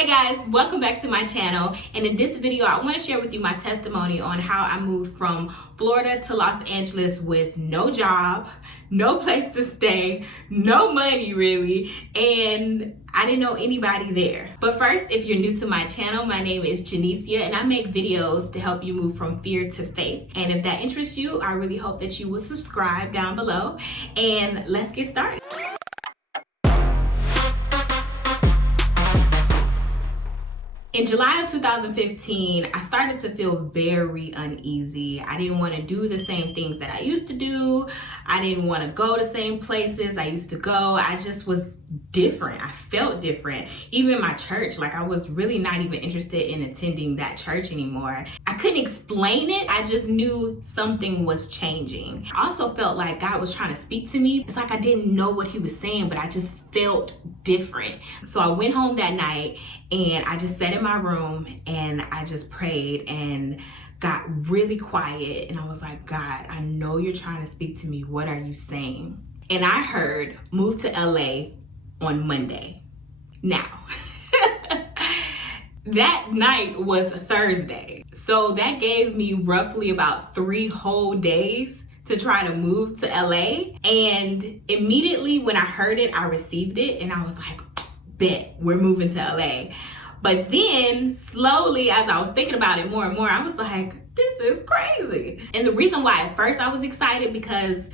Hey guys, welcome back to my channel, and in this video I want to share with you my testimony on how I moved from Florida to Los Angeles with no job, no place to stay, no money really, and I didn't know anybody there. But first, if you're new to my channel, my name is Janicia and I make videos to help you move from fear to faith. And if that interests you, I really hope that you will subscribe down below, and let's get started. In July of 2015, I started to feel very uneasy. I didn't want to do the same things that I used to do. I didn't want to go to the same places I used to go. I just was different. I felt different. Even my church, like I was really not even interested in attending that church anymore. I couldn't explain it. I just knew something was changing. I also felt like God was trying to speak to me. It's like I didn't know what he was saying, but I just felt different. So I went home that night and I just sat in my room and I just prayed and got really quiet. And I was like, God, I know you're trying to speak to me. What are you saying? And I heard, move to LA on Monday. Now, that night was Thursday. So that gave me roughly about 3 whole days to try to move to LA. And immediately when I heard it, I received it and I was like, bet, we're moving to LA. But then slowly, as I was thinking about it more and more, I was like, this is crazy. And the reason why at first I was excited, because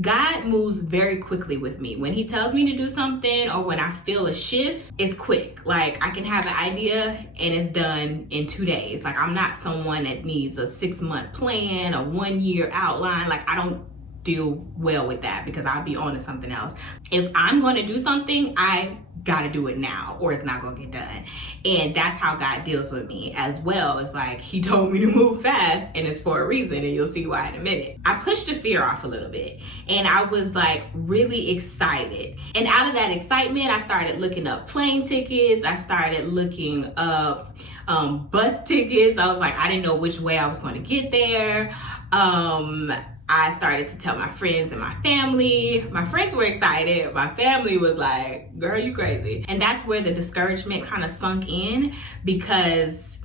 God moves very quickly with me. When he tells me to do something or when I feel a shift, it's quick. Like I can have an idea and it's done in 2 days. Like I'm not someone that needs a 6-month plan, a 1-year outline. Like I don't deal well with that because I'll be on to something else. If I'm going to do something, I gotta do it now or it's not gonna get done. And that's how God deals with me as well. It's like he told me to move fast and it's for a reason, and you'll see why in a minute. I pushed the fear off a little bit and I was like really excited. And out of that excitement, I started looking up plane tickets. I started looking up bus tickets. I was like, I didn't know which way I was going to get there. I started to tell my friends and my family. My friends were excited. My family was like, girl, you crazy. And that's where the discouragement kind of sunk in, because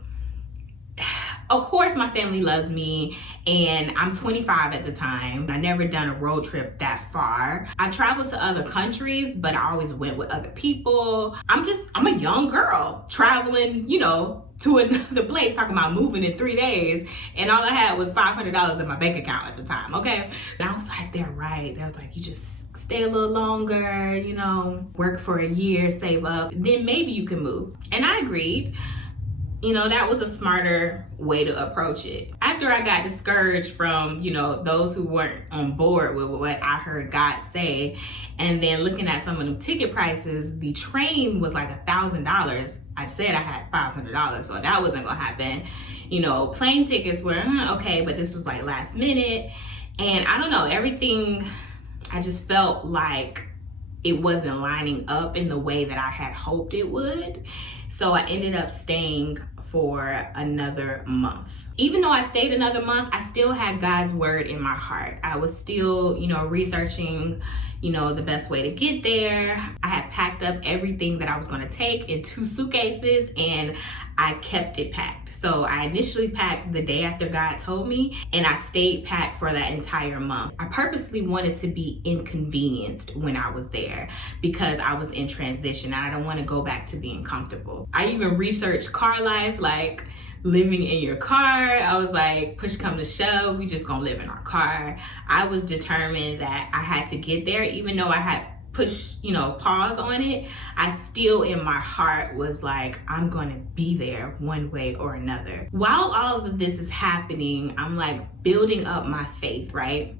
of course my family loves me and I'm 25 at the time. I never done a road trip that far. I traveled to other countries, but I always went with other people. I'm a young girl traveling, to another place, talking about moving in 3 days, and all I had was $500 in my bank account at the time, okay? And I was like, they're right. I was like, you just stay a little longer, work for a year, save up, then maybe you can move. And I agreed. That was a smarter way to approach it. After I got discouraged from, those who weren't on board with what I heard God say, and then looking at some of them ticket prices, the train was like $1,000. I said I had $500, so that wasn't gonna happen. Plane tickets were okay, but this was like last minute. And I don't know, everything, I just felt like it wasn't lining up in the way that I had hoped it would. So I ended up staying for another month. Even though I stayed another month, I still had God's word in my heart. I was still, researching, the best way to get there. I had packed up everything that I was going to take in 2 suitcases and I kept it packed. So I initially packed the day after God told me, and I stayed packed for that entire month. I purposely wanted to be inconvenienced when I was there because I was in transition and I don't want to go back to being comfortable. I even researched car life, like living in your car. I was like, push come to shove, we just gonna live in our car. I was determined that I had to get there, even though I had push pause on it. I still in my heart was like, I'm gonna be there one way or another. While all of this is happening, I'm like building up my faith, right?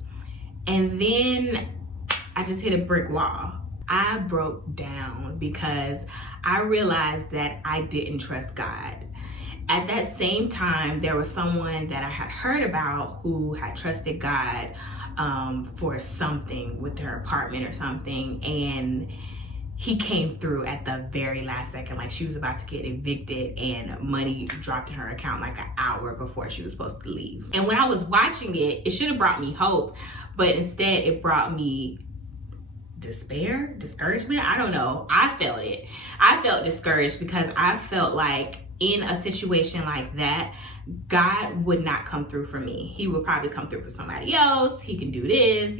And then I just hit a brick wall. I broke down because I realized that I didn't trust God. At that same time, there was someone that I had heard about who had trusted God for something with her apartment or something, and he came through at the very last second. Like she was about to get evicted and money dropped in her account like an hour before she was supposed to leave. And when I was watching it, it should have brought me hope, but instead it brought me despair, discouragement. I don't know. I felt it. I felt discouraged because I felt like in a situation like that, God would not come through for me. He would probably come through for somebody else. He can do this,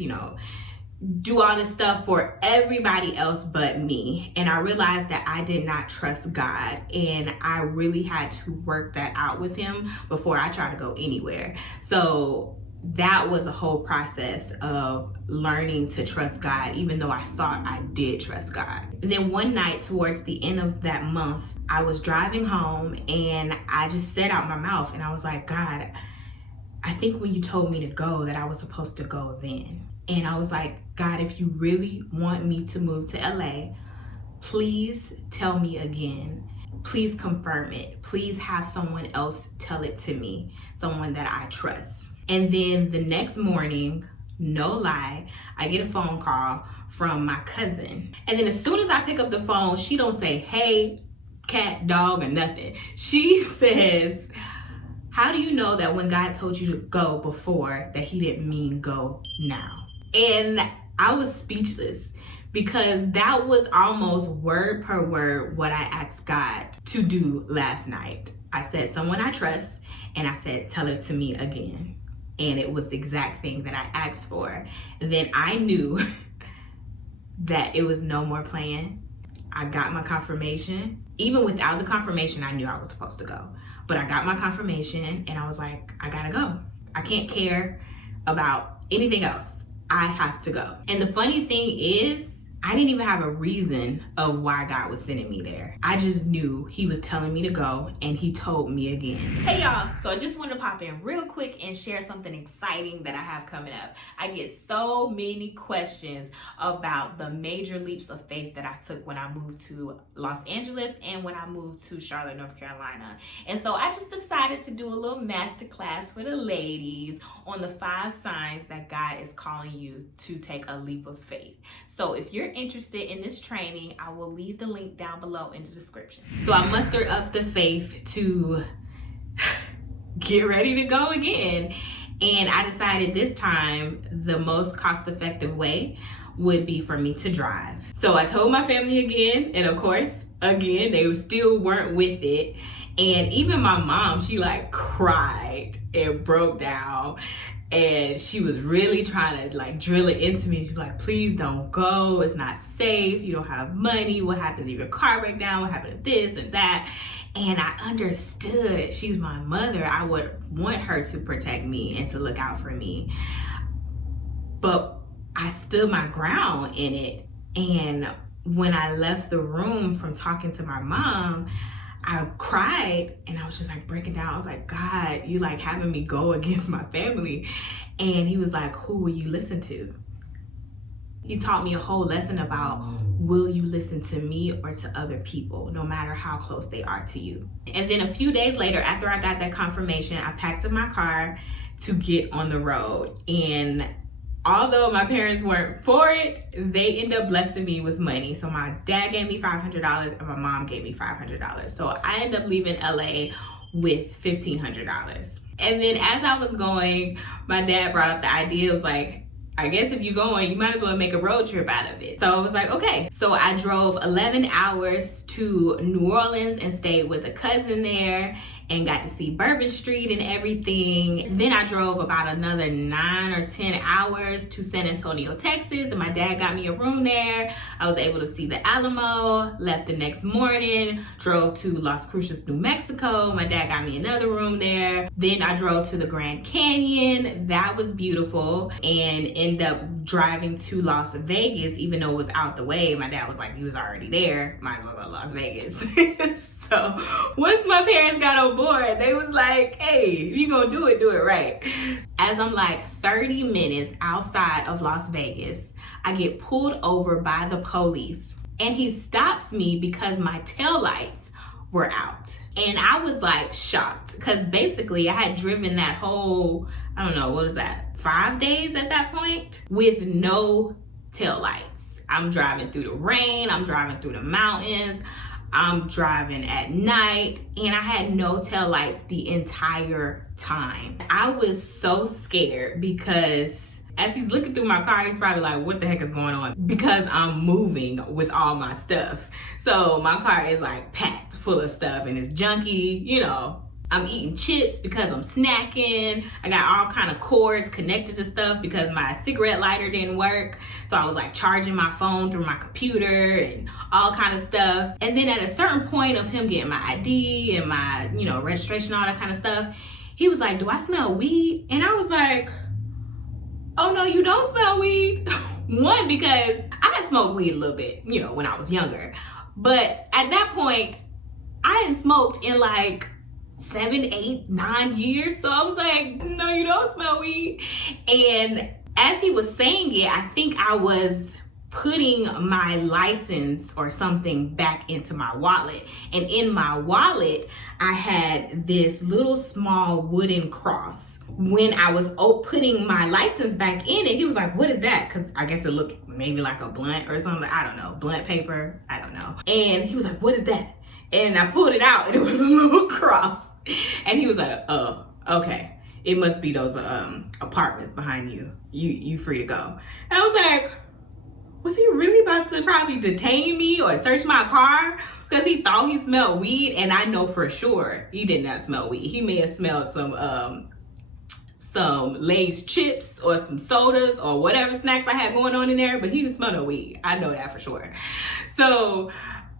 do all this stuff for everybody else but me. And I realized that I did not trust God, and I really had to work that out with him before I tried to go anywhere. So that was a whole process of learning to trust God, even though I thought I did trust God. And then one night towards the end of that month, I was driving home and I just said out my mouth and I was like, God, I think when you told me to go that I was supposed to go then. And I was like, God, if you really want me to move to LA, please tell me again. Please confirm it. Please have someone else tell it to me, someone that I trust. And then the next morning, no lie, I get a phone call from my cousin. And then as soon as I pick up the phone, she don't say, hey, cat, dog, or nothing. She says, how do you know that when God told you to go before that he didn't mean go now? And I was speechless because that was almost word per word what I asked God to do last night. I said, someone I trust, and I said, tell it to me again. And it was the exact thing that I asked for. And then I knew that it was no more playing. I got my confirmation. Even without the confirmation, I knew I was supposed to go. But I got my confirmation and I was like, I gotta go. I can't care about anything else. I have to go. And the funny thing is, I didn't even have a reason of why God was sending me there. I just knew he was telling me to go, and he told me again. Hey y'all, so I just wanted to pop in real quick and share something exciting that I have coming up. I get so many questions about the major leaps of faith that I took when I moved to Los Angeles and when I moved to Charlotte, North Carolina. And so I just decided to do a little masterclass for the ladies on the 5 signs that God is calling you to take a leap of faith. So if you're interested in this training, I will leave the link down below in the description. So I mustered up the faith to get ready to go again. And I decided this time the most cost-effective way would be for me to drive. So I told my family again, and of course, again, they still weren't with it. And even my mom, she like cried and broke down. And she was really trying to like drill it into me. She's like, please don't go. It's not safe. You don't have money. What happens if your car breaks down? What happens if this and that? And I understood. She's my mother. I would want her to protect me and to look out for me. But I stood my ground in it. And when I left the room from talking to my mom, I cried and I was just like breaking down. I was like, God, you like having me go against my family. And he was like, who will you listen to? He taught me a whole lesson about, will you listen to me or to other people, no matter how close they are to you? And then a few days later, after I got that confirmation, I packed up my car to get on the road. And although my parents weren't for it, they ended up blessing me with money. So my dad gave me $500 and my mom gave me $500. So I ended up leaving LA with $1,500. And then as I was going, my dad brought up the idea. It was like, I guess if you're going, you might as well make a road trip out of it. So I was like, okay. So I drove 11 hours to New Orleans and stayed with a cousin there and got to see Bourbon Street and everything. Then I drove about another 9 or 10 hours to San Antonio, Texas, and my dad got me a room there. I was able to see the Alamo, left the next morning, drove to Las Cruces, New Mexico. My dad got me another room there. Then I drove to the Grand Canyon. That was beautiful, and ended up driving to Las Vegas, even though it was out the way. My dad was like, he was already there, might as well go to Las Vegas. So once my parents got on board, they was like, hey, if you gonna do it right. As I'm like 30 minutes outside of Las Vegas, I get pulled over by the police, and he stops me because my taillights were out. And I was like shocked, because basically I had driven that whole, I don't know, what was that, 5 days at that point with no taillights. I'm driving through the rain, I'm driving through the mountains, I'm driving at night, and I had no taillights the entire time. I was so scared because As he's looking through my car, he's probably like, what the heck is going on? Because I'm moving with all my stuff. So my car is like packed full of stuff and it's junky, you know. I'm eating chips because I'm snacking. I got all kind of cords connected to stuff because my cigarette lighter didn't work. So I was like charging my phone through my computer and all kind of stuff. And then at a certain point of him getting my ID and my, you know, registration, all that kind of stuff, he was like, do I smell weed? And I was like, oh no, you don't smell weed. One, because I had smoked weed a little bit, you know, when I was younger. But at that point, I hadn't smoked in like 7, 8, 9 years. So I was like, no, you don't smell weed. And as he was saying it, I think I was putting my license or something back into my wallet. And in my wallet, I had this little small wooden cross. When I was putting my license back in it, he was like, what is that? Because I guess it looked maybe like a blunt or something. I don't know. Blunt paper. I don't know. And he was like, what is that? And I pulled it out and it was a little cross. And he was like, oh, okay. It must be those apartments behind you. You free to go. And I was like, was he really about to probably detain me or search my car? Because he thought he smelled weed. And I know for sure he did not smell weed. He may have smelled some Lay's chips or some sodas or whatever snacks I had going on in there, but he didn't smell no weed. I know that for sure. So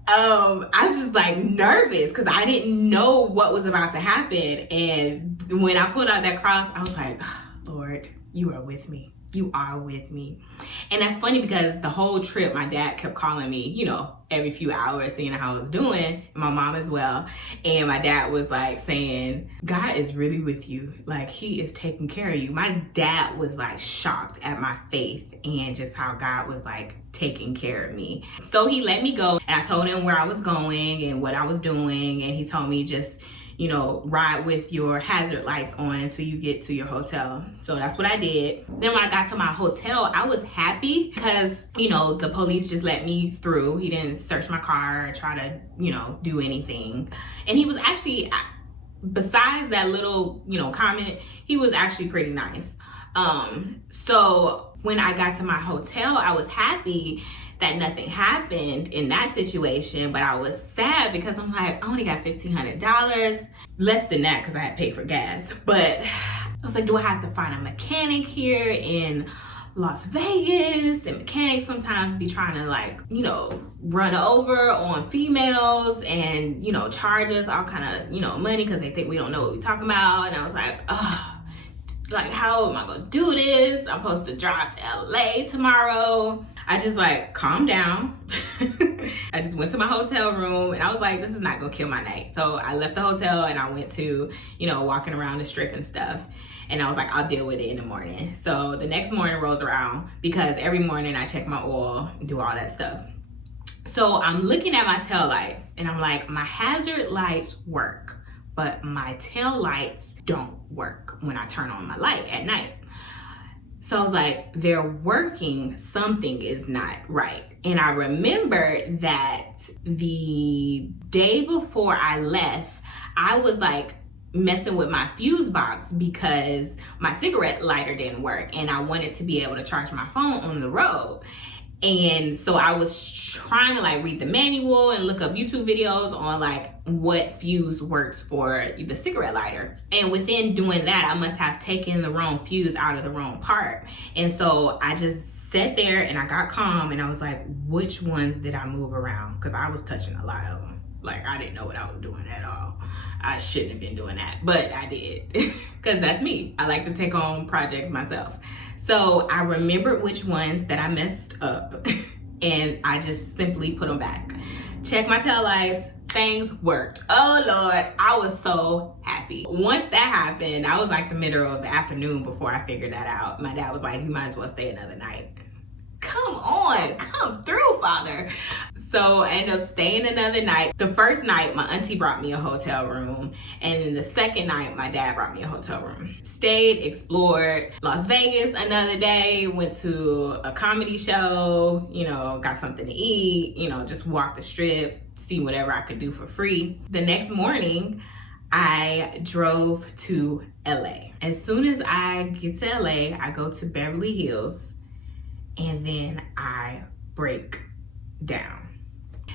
I was just like nervous because I didn't know what was about to happen. And when I pulled out that cross, I was like, oh, Lord, you are with me. You are with me. And that's funny because the whole trip, my dad kept calling me, you know, every few hours, seeing how I was doing, and my mom as well. And my dad was like saying, God is really with you. Like, he is taking care of you. My dad was like shocked at my faith and just how God was like taking care of me. So he let me go and I told him where I was going and what I was doing. And he told me just, you know, ride with your hazard lights on until you get to your hotel. So that's what I did. Then when I got to my hotel, I was happy because, you know, the police just let me through. He didn't search my car or try to, you know, do anything. And he was actually, besides that little, you know, comment, he was actually pretty nice. So when I got to my hotel, I was happy that nothing happened in that situation, but I was sad because I'm like, I only got $1,500, less than that because I had paid for gas. But I was like, do I have to find a mechanic here in Las Vegas? And mechanics sometimes be trying to, like, you know, run over on females and, you know, charge us all kind of, you know, money because they think we don't know what we're talking about. And I was like, oh, like, how am I gonna do this? I'm supposed to drive to LA tomorrow. I just like calmed down. I just went to my hotel room and I was like, this is not gonna kill my night. So I left the hotel and I went to, you know, walking around the strip and stuff. And I was like, I'll deal with it in the morning. So the next morning rolls around because every morning I check my oil and do all that stuff. So I'm looking at my tail lights and I'm like, my hazard lights work, but my tail lights don't work when I turn on my light at night. So I was like, they're working, something is not right. And I remember that the day before I left, I was like messing with my fuse box because my cigarette lighter didn't work and I wanted to be able to charge my phone on the road. And so I was trying to like read the manual and look up YouTube videos on like what fuse works for the cigarette lighter. And within doing that, I must have taken the wrong fuse out of the wrong part. And so I just sat there and I got calm and I was like, which ones did I move around? Because I was touching a lot of them. Like, I didn't know what I was doing at all. I shouldn't have been doing that, but I did because that's me. I like to take on projects myself. So I remembered which ones that I messed up and I just simply put them back. Check my tail lights, things worked. Oh Lord, I was so happy. Once that happened, I was like the middle of the afternoon before I figured that out. My dad was like, you might as well stay another night. Come on, come through, Father. So I ended up staying another night. The first night, my auntie brought me a hotel room. And then the second night, my dad brought me a hotel room. Stayed, explored Las Vegas another day, went to a comedy show, you know, got something to eat, you know, just walked the strip, see whatever I could do for free. The next morning, I drove to LA. As soon as I get to LA, I go to Beverly Hills and then I break down.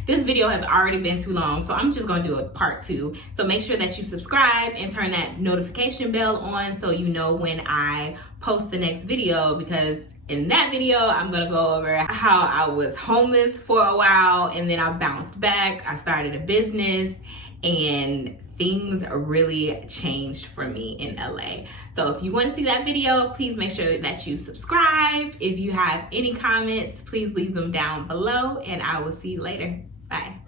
This video has already been too long, so I'm just gonna do a part 2. So make sure that you subscribe and turn that notification bell on so you know when I post the next video, because in that video, I'm gonna go over how I was homeless for a while and then I bounced back. I started a business and things really changed for me in LA. So if you want to see that video, please make sure that you subscribe. If you have any comments, please leave them down below and I will see you later. Bye.